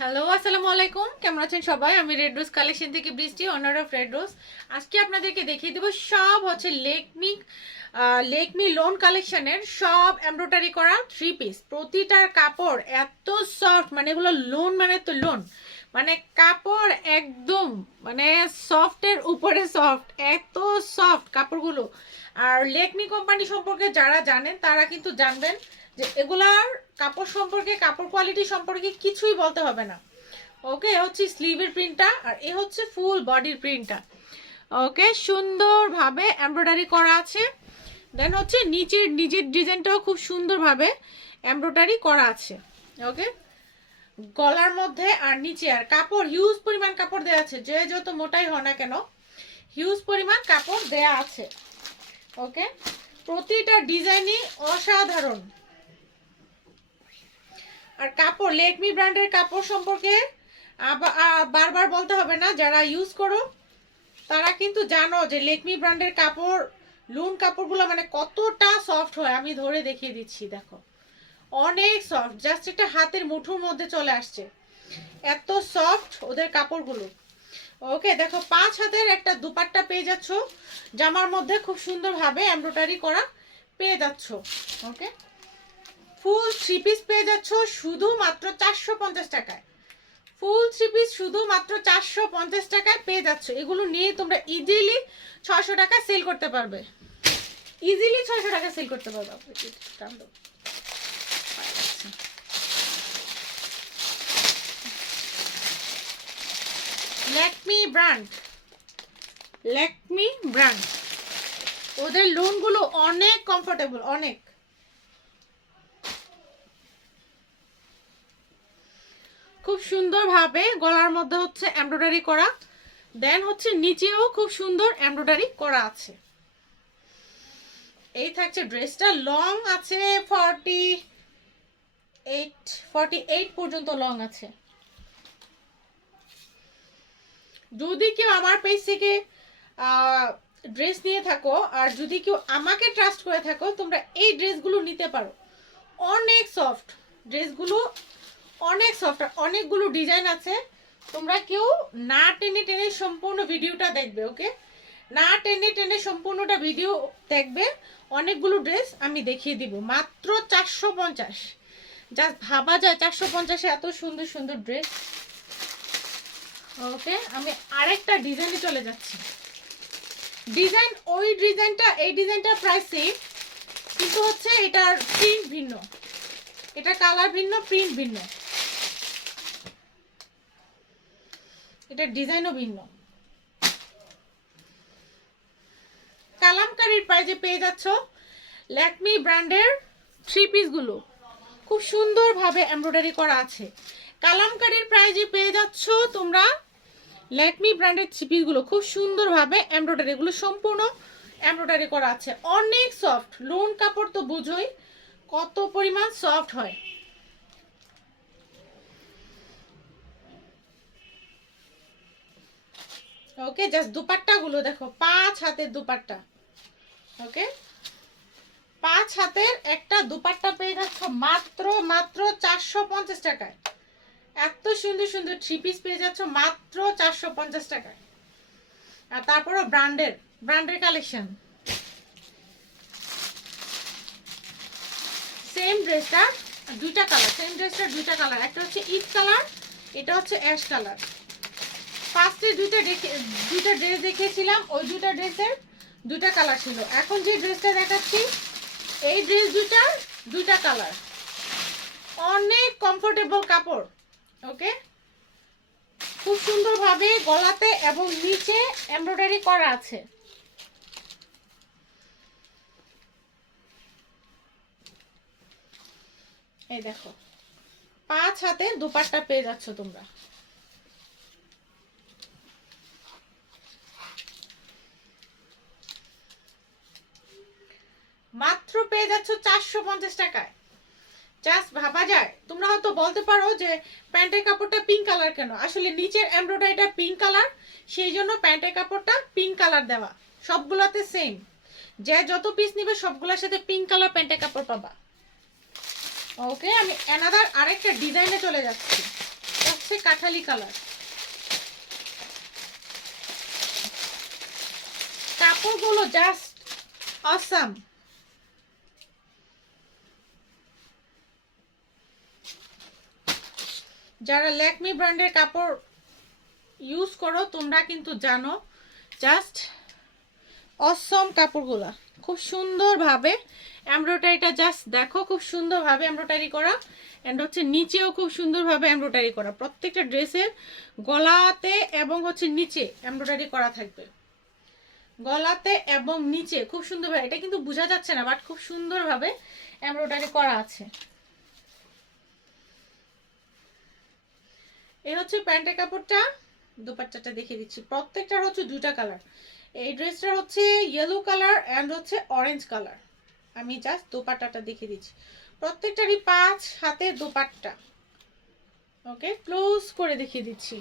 Hello, আসসালামু আলাইকুম। কেমন আছেন সবাই? আমি রেড রোজ কালেকশন থেকে বৃষ্টি, অনার অফ রেড রোজ। আজকে আপনাদেরকে দেখিয়ে দেবো সব হচ্ছে লেকমি লোন কালেকশনের সব এমব্রয়ডারি করা থ্রি পিস। প্রতিটার কাপড় এত সফট, মানে এগুলো লোন মানে তো লোন, মানে কাপড় একদম মানে সফটের উপরে সফট, এত সফট কাপড়গুলো। আর লেকমি কোম্পানি সম্পর্কে যারা জানেন তারা কিন্তু জানবেন যে এগুলার কাপড় সম্পর্কে, কাপড় কোয়ালিটি সম্পর্কে কিছুই বলতে হবে না। ওকে, হচ্ছে স্লিভের প্রিন্টটা, আর এ হচ্ছে ফুল বডির প্রিন্টটা। ওকে, সুন্দরভাবে এমব্রয়ডারি করা আছে। দেন হচ্ছে নিচের ডিজাইনটাও খুব সুন্দরভাবে এমব্রয়ডারি করা আছে। ওকে, গলার মধ্যে আর নিচে আর কাপড় হিউজ পরিমাণ কাপড় দেওয়া আছে, যে যত মোটাই হয় না কেন হিউজ পরিমাণ কাপড় দেয়া আছে। ওকে, প্রতিটা ডিজাইনই অসাধারণ। আর কাপড় লেকমি ব্র্যান্ডের কাপড় সম্পর্কে বারবার বলতে হবে না, যারা ইউজ করো তারা কিন্তু জানো যে লেকমি ব্র্যান্ডের কাপড়, লুন কাপড়গুলো মানে কতটা সফট হয়। আমি ধরে দেখিয়ে দিচ্ছি, দেখো অনেক সফট, জাস্ট একটা হাতের মুঠোর মধ্যে চলে আসছে, এত সফট ওদের কাপড়গুলো। ওকে, দেখো 5 হাতের একটা দুপাট্টা পেয়ে যাচ্ছ, জামার মধ্যে খুব সুন্দরভাবে এমব্রয়ডারি করা পেয়ে যাচ্ছ। ওকে, ফুল থ্রি পিস পেয়ে যাচ্ছ শুধুমাত্র 450 টাকায়। ফুল থ্রি পিস শুধুমাত্র 450 টাকায় পেয়ে যাচ্ছ। এগুলো নিয়ে তোমরা ইজিলি 600 টাকা সেল করতে পারবে, ইজিলি 600 টাকা সেল করতে পারবে। ল্যাকমি ব্র্যান্ড, ল্যাকমি ব্র্যান্ড, ওদের লোনগুলো অনেক কমফোর্টেবল, অনেক। খুব সুন্দরভাবে গলার মধ্যে হচ্ছে এমব্রয়ডারি করা, দেন হচ্ছে নিচেও খুব সুন্দর এমব্রয়ডারি করা আছে। এই থাকছে ড্রেসটা, লং আছে 48 পর্যন্ত লং আছে। যদি কেউ আমার পেজ থেকে ড্রেস নিয়ে থাকো, আর যদি কেউ আমাকে ট্রাস্ট করে থাকো, তোমরা এই ড্রেসগুলো নিতে পারো। অনেক সফট ড্রেসগুলো, অনেক সফট, অনেকগুলো ডিজাইন আছে। তোমরা কেউ না টেনে টেনে সম্পূর্ণ ভিডিওটা দেখবে। ওকে, না টেনে টেনে সম্পূর্ণটা ভিডিও দেখবে। অনেকগুলো ড্রেস আমি দেখিয়ে দিব মাত্র 450। জাস্ট ভাবা যায় 450-এ এত সুন্দর সুন্দর ড্রেস। ওকে, আমি আরেকটা ডিজাইনে চলে যাচ্ছি। ডিজাইন ওই ডিজাইনটা, এই ডিজাইনটা প্রায় সেম, কিন্তু হচ্ছে এটার প্রিন্ট ভিন্ন, এটা কালার ভিন্ন, প্রিন্ট ভিন্ন, এটার ডিজাইনও ভিন্ন। কালামকারীর প্রাইজে পেয়ে যাচ্ছ ল্যাকমি ব্র্যান্ডের থ্রি পিসগুলো, খুব সুন্দরভাবে এমব্রয়ডারি করা আছে। কালামকারীর প্রাইজে পেয়ে যাচ্ছ তোমরা ল্যাকমি ব্র্যান্ডের থ্রি পিসগুলো, খুব সুন্দরভাবে এমব্রয়ডারি, এগুলো সম্পূর্ণ এমব্রয়ডারি করা আছে। অনেক সফট, লোন কাপড় তো বুঝোই কত পরিমাণ সফট হয়। ওকে, জাস্ট দুপাট্টাগুলো দেখো, 5 হাতের দুপাট্টা। ওকে, 5 হাতের একটা দুপাট্টা পেয়ে যাচ্ছ মাত্র মাত্র 450 টাকায়। এত সুন্দর সুন্দর থ্রি পিস পেয়ে যাচ্ছ মাত্র 450 টাকায়। আর তারপরও ব্র্যান্ডের কালেকশন। সেম ড্রেসটা দুইটা কালার, সেম ড্রেসটা দুইটা কালার, একটা হচ্ছে ইট কালার, এটা হচ্ছে অ্যাশ কালার। ফার্স্টে দুইটা ড্রেস দেখিয়েছিলাম, ওই দুইটা ড্রেসের দুইটা কালার ছিল। এখন যে ড্রেসটা দেখাচ্ছি, এই ড্রেস দুইটা কালার। অনেক কমফোর্টেবল কাপড়। ওকে, খুব সুন্দরভাবে গলাতে এবং নিচে এমব্রয়ডারি করা আছে। এই দেখো, 5 হাতে দুপাট্টা পেয়ে যাচ্ছ তোমরা। মাত্র পেয়ে যাচ্ছ 450 টাকায়। জাস্ট ভাবা যায়। তোমরা হয়তো বলতে পারো যে প্যান্টের কাপড়টা পিঙ্ক কালার কেন, আসলে নিচের এমব্রয়ডারিটা পিঙ্ক কালার, সেই জন্য প্যান্টের কাপড়টা পিঙ্ক কালার দেওয়া। সবগুলোতে সেম, যে যত পিস নিবে সবগুলোর সাথে পিঙ্ক কালার প্যান্টের কাপড় পাবা। ওকে, আমি অ্যানাদার আরেকটা ডিজাইনে চলে যাচ্ছি। হচ্ছে কাঠালি কালার। কাপড়গুলো জাস্ট অসাম। যারা ল্যাকমি ব্র্যান্ডের কাপড় ইউজ করো তোমরা কিন্তু জানো, জাস্ট অসম কাপড়গুলা খুব সুন্দরভাবে এমব্রয়ডারিটা জাস্ট দেখো, খুব সুন্দরভাবে এমব্রয়ডারি করা। এন্ড হচ্ছে নিচেও খুব সুন্দরভাবে এমব্রয়ডারি করা। প্রত্যেকটা ড্রেসের গলাতে এবং হচ্ছে নিচে এমব্রয়ডারি করা থাকবে, গলাতে এবং নিচে খুব সুন্দরভাবে। এটা কিন্তু বোঝা যাচ্ছে না, বাট খুব সুন্দরভাবে এমব্রয়ডারি করা আছে। এই হচ্ছে প্যান্টের কাপড়টা। দুপাট্টাটা দেখিয়ে দিচ্ছি। প্রত্যেকটার হচ্ছে দুটা কালার। এই ড্রেসটা হচ্ছে ইয়েলো কালার অ্যান্ড হচ্ছে অরেঞ্জ কালার। আমি জাস্ট দুপাট্টাটা দেখিয়ে দিচ্ছি। প্রত্যেকটারই 5 হাতের দুপাট্টা। ওকে, ক্লোজ করে দেখিয়ে দিচ্ছি।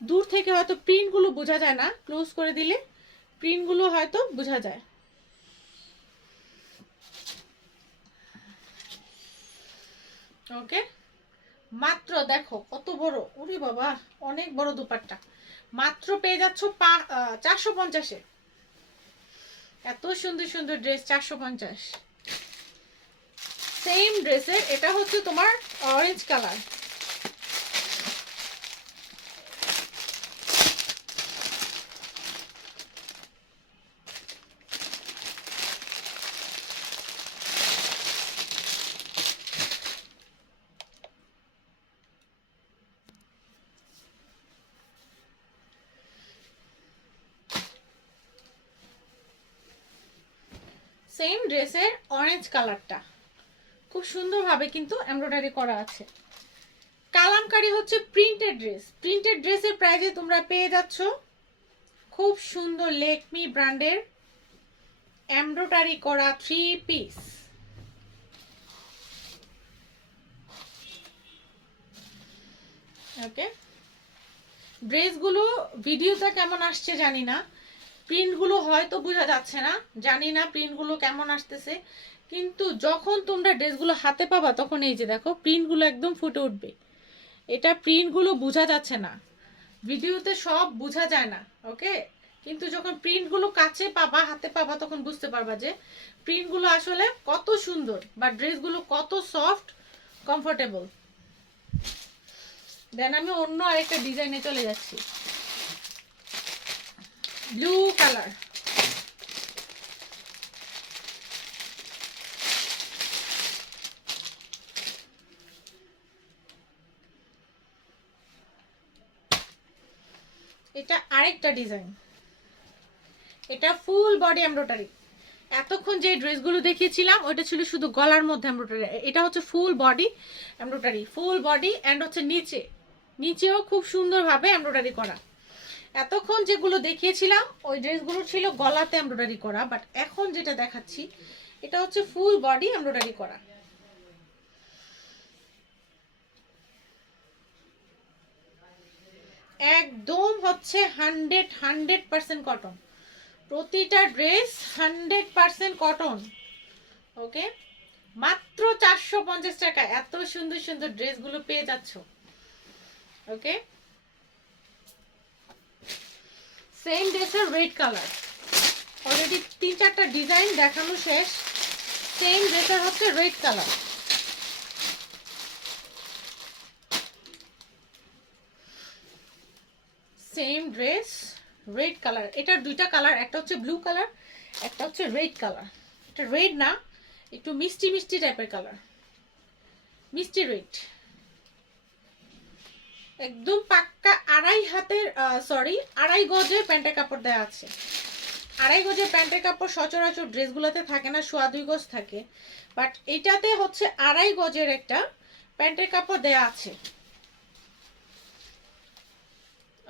দূর থেকে হয়তো প্রিন্টগুলো বোঝা যায় না, ক্লোজ করে দিলে প্রিন্টগুলো হয়তো বোঝা যায়। ওকে, মাত্র দেখো কত বড়, ওরে বাবা অনেক বড় দুপাট্টা। মাত্র পেয়ে যাচ্ছ 450-এ। এত সুন্দর সুন্দর ড্রেস 450। সেম ড্রেসের এটা হচ্ছে তোমার অরেঞ্জ কালার। সেম ড্রেসের অরেঞ্জ কালারটা খুব সুন্দরভাবে কিন্তু এমব্রয়ডারি করা আছে। কালামকারী হচ্ছে প্রিন্টেড ড্রেস। প্রিন্টেড ড্রেসের প্রাইসে তোমরা পেয়ে যাচ্ছ খুব সুন্দর লেকমি ব্র্যান্ডের এমব্রয়ডারি করা 3 পিস। ওকে, ড্রেসগুলো ভিডিওটা কেমন আসছে জানি না, প্রিন্টগুলো হয়তো বোঝা যাচ্ছে না, জানি না প্রিন্টগুলো কেমন আসতেছে, কিন্তু যখন তোমরা ড্রেসগুলো হাতে পাবা তখন এই যে দেখো প্রিন্টগুলো একদম ফুটে উঠবে। এটা প্রিন্টগুলো বোঝা যাচ্ছে না, ভিডিওতে সব বোঝা যায় না। ওকে, কিন্তু যখন প্রিন্টগুলো কাছে পাবা, হাতে পাবা, তখন বুঝতে পারবা যে প্রিন্টগুলো আসলে কত সুন্দর বা ড্রেসগুলো কত সফট, কমফোর্টেবল। দেন আমি অন্য আরেকটা ডিজাইনে চলে যাচ্ছি। Blue colour. এটা আরেকটা ডিজাইন। এটা ফুল বডি এমব্রয়ডারি। এতক্ষণ যে ড্রেসগুলো দেখিয়েছিলাম ওইটা ছিল শুধু গলার মধ্যে এমব্রয়ডারি, এটা হচ্ছে full body embroidery. Full body and হচ্ছে নিচেও খুব সুন্দরভাবে এমব্রয়ডারি করা। এতক্ষণ যেগুলো দেখিয়েছিলাম ওই ড্রেসগুলো ছিল গলাতে এমব্রয়ডারি করা, বাট এখন যেটা দেখাচ্ছি এটা হচ্ছে ফুল বডি এমব্রয়ডারি করা। একদম হচ্ছে 100% কটন। প্রতিটা ড্রেস 100% কটন। ওকে, মাত্র 450 টাকা এত সুন্দর সুন্দর ড্রেসগুলো পেয়ে যাচ্ছ। ওকে, সেম ড্রেসের রেড কালার। অলরেডি 3-4টা ডিজাইন দেখানো শেষ। সেম ড্রেসের হচ্ছে red colour. Same dress red colour. এটার দুইটা কালার, একটা হচ্ছে ব্লু কালার, একটা হচ্ছে রেড কালার। এটা রেড না, একটু মিষ্টি মিষ্টি টাইপের কালার, মিষ্টি রেড। একদম পাক্কা আড়াই গজের প্যান্টের কাপড় দেওয়া আছে। আড়াই গজের প্যান্টের কাপড় সচরাচর ড্রেসগুলোতে থাকে না, 1.25 গজ থাকে, বাট এটাতে হচ্ছে আড়াই গজের একটা প্যান্টের কাপড় দেওয়া আছে।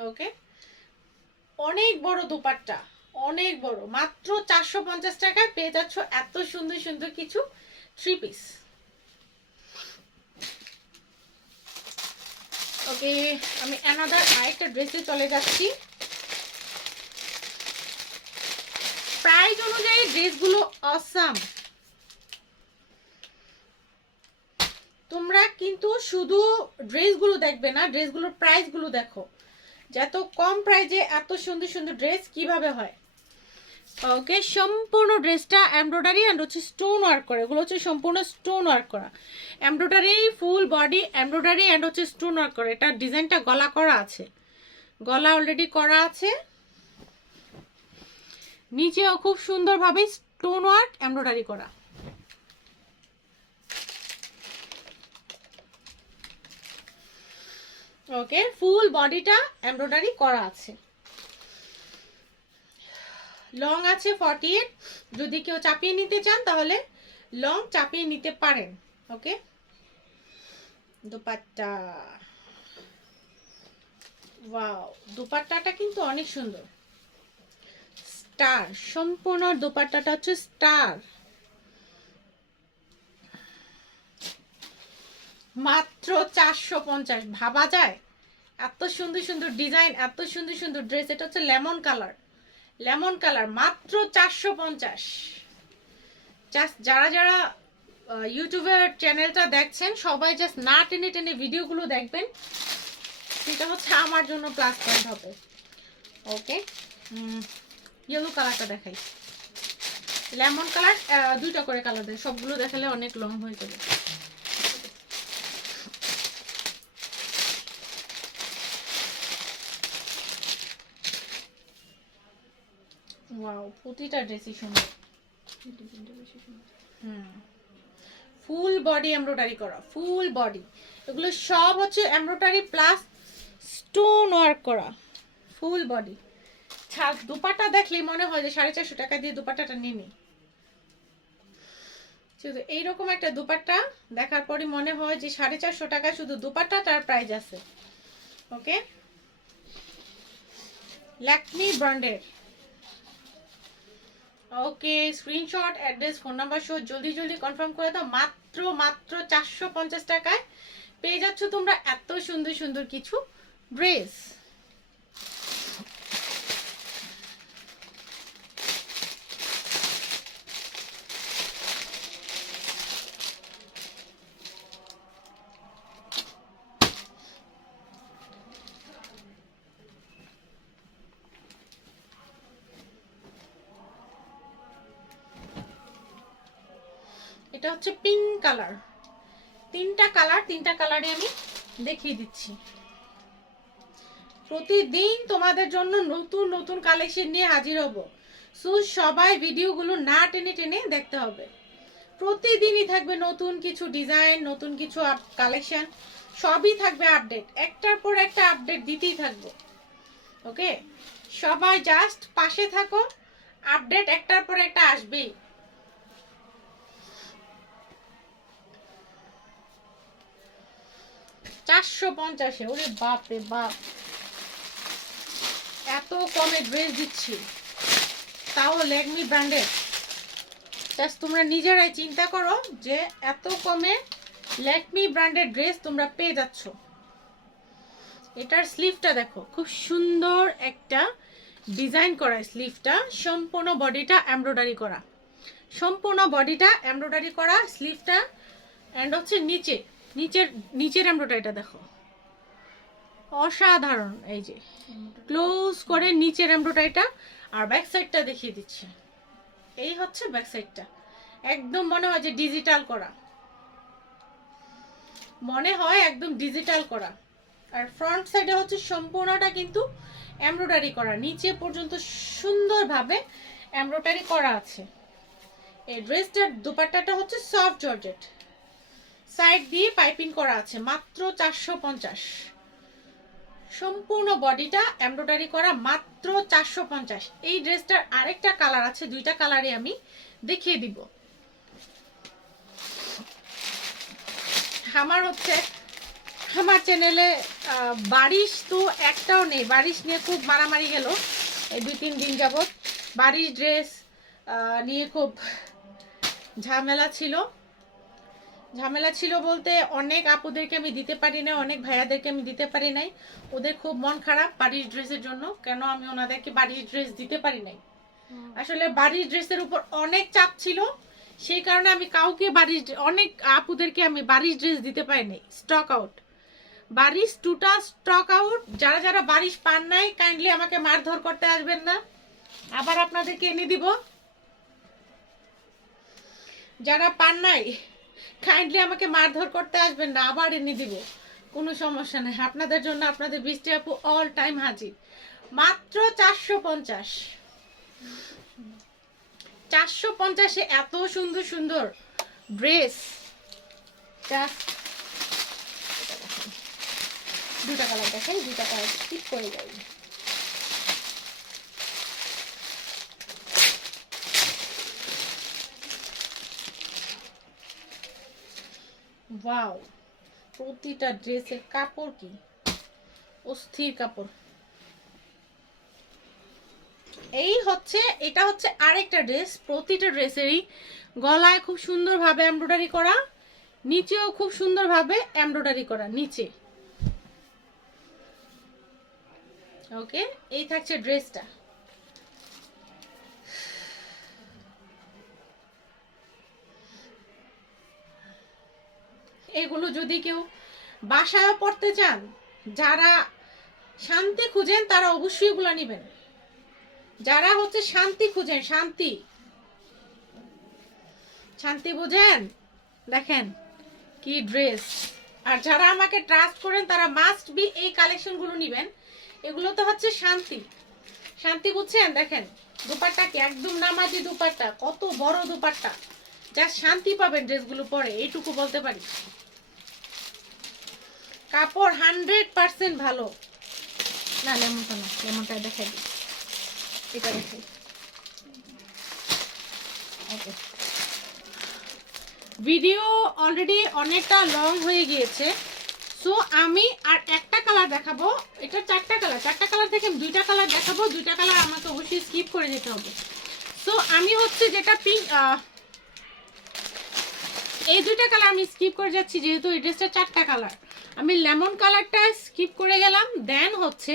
ওকে, অনেক বড় দুপাট্টা, অনেক বড়। মাত্র 450 টাকায় পেয়ে যাচ্ছ এত সুন্দর সুন্দর কিছু 3 পিস। ওকে, আমি অ্যানাদার আরেকটা ড্রেসে চলে যাচ্ছি। প্রাইস অনুযায়ী ড্রেসগুলো অসাম। তোমরা তোমরা কিন্তু শুধু ড্রেসগুলো দেখবে না, ড্রেসগুলোর প্রাইসগুলো দেখো, যে এত কম প্রাইসে এত সুন্দর সুন্দর ড্রেস কিভাবে হয়। ওকে, সম্পূর্ণ ড্রেসটা এমব্রয়ডারি অ্যান্ড হচ্ছে স্টোন ওয়ার্ক করা, এগুলো হচ্ছে সম্পূর্ণ স্টোন ওয়ার্ক করা, embroidery full body embroidery and হচ্ছে স্টোন ওয়ার্ক করা। এটা ডিজাইনটা গলা করা আছে, গলা অলরেডি করা আছে, নিচেও খুব সুন্দরভাবে স্টোন ওয়ার্ক এমব্রয়ডারি করা। ওকে, ফুল বডিটা এমব্রয়ডারি করা আছে, লং আছে 48, যদি কেউ চাপিয়ে নিতে চান তাহলে লং চাপিয়ে নিতে পারেন। ওকে, দুপাট্টা, ওয়াও দুপাট্টাটা কিন্তু অনেক সুন্দর, স্টার, সম্পূর্ণ দুপাট্টাটা হচ্ছে স্টার, মাত্র 450। ভাবা যায় এত সুন্দর সুন্দর ডিজাইন, এত সুন্দর সুন্দর ড্রেস। এটা হচ্ছে লেমন কালার, লেমন কালার, মাত্র 450। জাস্ট যারা যারা ইউটিউবের চ্যানেলটা দেখছেন সবাই জাস্ট না টেনে টেনে ভিডিওগুলো দেখবেন, সেটা হচ্ছে আমার জন্য প্লাস পয়েন্ট হবে। ওকে, ইয়েলো কালারটা দেখাই, লেমন কালার, দুইটা করে কালার দেয়, সবগুলো দেখালে অনেক লং হয়ে যাবে। ওয়াও, প্রতিটা ড্রেসই সুন্দর, ফুল বডি এমব্রয়ডারি করা, ফুল বডি, এগুলো সব হচ্ছে এমব্রয়ডারি প্লাস স্টোন ওয়ার্ক করা, ফুল বডি। দুপাট্টা দেখলেই মনে হয় যে 450 টাকা দিয়ে দুপাট্টাটা নিয়ে নিই। শুধু এইরকম একটা দুপাট্টা দেখার পরই মনে হয় যে 450 টাকা শুধু দুপাট্টাটার প্রাইস আছে। ওকে, ল্যাকমি ব্র্যান্ডের। ওকে, স্ক্রিনশট, অ্যাড্রেস, ফোন নাম্বার সহ জলদি জলদি কনফার্ম করে দাও। মাত্র মাত্র 450 টাকায় পেয়ে যাচ্ছ তোমরা এত সুন্দর সুন্দর কিছু ড্রেস। এটা হচ্ছে পিঙ্ক কালার, তিনটা কালারে আমি দেখিয়ে দিচ্ছি। প্রতিদিন তোমাদের জন্য নতুন নতুন কালেকশন নিয়ে হাজির হব, সো সবাই ভিডিওগুলো না টেনে টেনে দেখতে হবে। প্রতিদিনই থাকবে নতুন কিছু ডিজাইন, নতুন কিছু কালেকশন, সবই থাকবে আপডেট, একটার পর একটা আপডেট দিতেই থাকবো। ওকে, সবাই জাস্ট পাশে থাকো, আপডেট একটার পর একটা আসবেই। $450, ওরে বাপ রে বাপ, এত কমে ড্রেস দিচ্ছি, তাও ল্যাকমি ব্র্যান্ডের। জাস্ট তোমরা নিজেরাই চিন্তা করো যে এত কমে ল্যাকমি ব্র্যান্ডের ড্রেস তোমরা পেয়ে যাচ্ছ। এটার স্লিভটা দেখো, খুব সুন্দর একটা ডিজাইন করা স্লিভটা, সম্পূর্ণ বডিটা এমব্রয়ডারি করা, সম্পূর্ণ বডিটা এমব্রয়ডারি করা স্লিভটা, এন্ড হচ্ছে নিচের এমব্রয়ডারিটা দেখো, অসাধারণ। এই যে ক্লোজ করে নিচের এমব্রয়ডারিটা, আর ব্যাক সাইডটা দেখিয়ে দিচ্ছে, এই হচ্ছে ব্যাক সাইডটা, একদম মনে হয় যে ডিজিটাল করা, মনে হয় একদম ডিজিটাল করা। আর ফ্রন্ট সাইডে হচ্ছে সম্পূর্ণটা কিন্তু এমব্রয়ডারি করা, নিচে পর্যন্ত সুন্দরভাবে এমব্রয়ডারি করা আছে। এই ড্রেসটার দুপাট্টাটা হচ্ছে সফট জর্জেট, সাইড দিয়ে পাইপিং করা আছে, মাত্র 450। সম্পূর্ণ বডিটা এমব্রয়ডারি করা, মাত্র 450। এই ড্রেসটার আরেকটা কালার আছে, দুইটা কালারে আমি দেখিয়ে দিব। আমার চ্যানেলে বারিশ তো একটাও নেই, বারিশ নিয়ে খুব মারামারি গেল এই 2-3 দিন যাবত, বারিশ ড্রেস নিয়ে খুব ঝামেলা ছিল বলতে অনেক আপুদেরকে আমি দিতে পারি না, অনেক ভাইয়াদেরকে আমি দিতে পারি নাই, ওদের খুব মন খারাপ বারিশ ড্রেসের জন্য, কেন আমি ওনাদেরকে বারিশ ড্রেস দিতে পারি নাই। আসলে বারিশ ড্রেসের উপর অনেক চাপ ছিল, সেই কারণে আমি কাউকে বাড়ির অনেক আপুদেরকে আমি বাড়ির ড্রেস দিতে পারিনি, স্টক আউট। বারিশ 2টা স্টক আউট। যারা যারা বারিশ পান নাই কাইন্ডলি আমাকে মারধর করতে আসবেন না, আবার আপনাদেরকে এনে দিব। যারা পান নাই কাইন্ডলি আমাকে মারধর করতে আসবেন না, আবার এনে দিব, কোনো সমস্যা নেই। আপনাদের জন্য আপনাদের বৃষ্টি আপু অল টাইম হাজির। মাত্র 450। 450-এ এত সুন্দর সুন্দর ড্রেস। জাস্ট দুটা কালার দেখাই, দুটা কালার স্কিপ করে যাই। ওয়াও, প্রতিটা ড্রেসের কাপড় কি অস্থির কাপড়। এই হচ্ছে, এটা হচ্ছে আরেকটা ড্রেস। প্রতিটা ড্রেসেরই গলায় খুব সুন্দরভাবে এমব্রয়ডারি করা, নিচেও খুব সুন্দরভাবে এমব্রয়ডারি করা নিচে। ওকে, এই থাকছে ড্রেসটা। এগুলো যদি কেউ বাসায় পড়তে চান, যারা শান্তি খুঁজেন তারা অবশ্যই এগুলো নেবেন। যারা হচ্ছে শান্তি খুঁজেন, শান্তি শান্তি বুঝেন, দেখেন কি ড্রেস। আর যারা আমাকে ট্রাস্ট করেন তারা মাস্ট বি এই কালেকশনগুলো নেবেন। এগুলো তো হচ্ছে শান্তি, শান্তি বুঝছেন। দেখেন দুপাট্টা কি একদম নামাজি দুপাট্টা, কত বড় দুপাট্টা, যা শান্তি পাবেন ড্রেসগুলো পরে, এইটুকু বলতে পারি। কাপড় 100% ভালো। না লেমনটা না, লেমনটা দেখাই দিই, এটা দেখাই। ওকে, ভিডিও অলরেডি অনেকটা লং হয়ে গিয়েছে, সো আমি আর একটা কালার দেখাবো। এটা 4টা কালার, 4টা কালার থেকে 2টা কালার দেখাবো। 2টা কালার আমাকে অবশ্যই স্কিপ করে যেতে হবে। সো আমি হচ্ছে যেটা পিঙ্ক, এই 2টা কালার আমি স্কিপ করে যাচ্ছি যেহেতু এই ড্রেসটা 4টা কালার। আমি লেমন কালারটা স্কিপ করে গেলাম, দেন হচ্ছে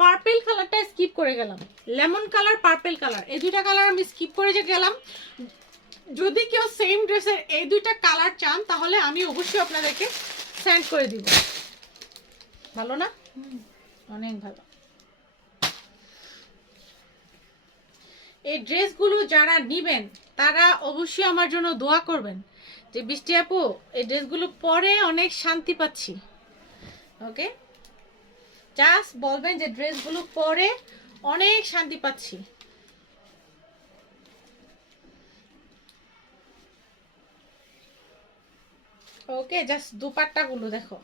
পার্পল কালারটা স্কিপ করে গেলাম। লেমন কালার, পার্পল কালার, এই 2টা কালার আমি স্কিপ করে গেলাম। যদি কেউ সেম ড্রেসের এই 2টা কালার চান তাহলে আমি অবশ্যই আপনাদেরকে সেন্ড করে দিব। ভালো না? অনেক ভালো। এই ড্রেসগুলো যারা নেবেন তারা অবশ্যই আমার জন্য দোয়া করবেন যে বৃষ্টি আপু এই ড্রেসগুলো পরে অনেক শান্তি পাচ্ছি। ওকে, জাস্ট বলবেন যে ড্রেসগুলো পরে অনেক শান্তি পাচ্ছি। ওকে, জাস্ট দুপাট্টাগুলো দেখো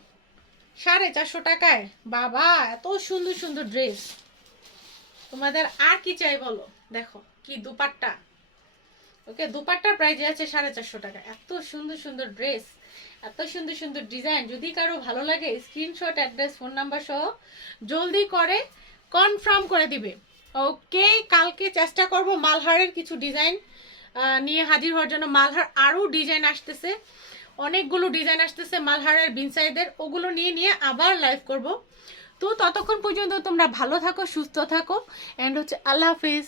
450 টাকায়। বাবা এত সুন্দর সুন্দর ড্রেস, তোমাদের আর কি চাই বলো। দেখো কি দুপাট্টা। ওকে, দুপাট্টার প্রাইস আছে 450 টাকা। এত সুন্দর সুন্দর ড্রেস, এত সুন্দর সুন্দর ডিজাইন। যদি কারো ভালো লাগে স্ক্রিনশট, অ্যাড্রেস, ফোন নাম্বার সহ জলদি করে কনফার্ম করে দিবে। ওকে, কালকে চেষ্টা করব মালহারের কিছু ডিজাইন নিয়ে হাজির হওয়ার জন্য। মালহার আরও ডিজাইন আসতেছে, অনেকগুলো ডিজাইন আসতেছে মালহারের বিনসাইদের, ওগুলো নিয়ে আবার লাইভ করব। তো ততক্ষণ পর্যন্ত তোমরা ভালো থাকো, সুস্থ থাকো, অ্যান্ড হচ্ছে আল্লাহ হাফিজ।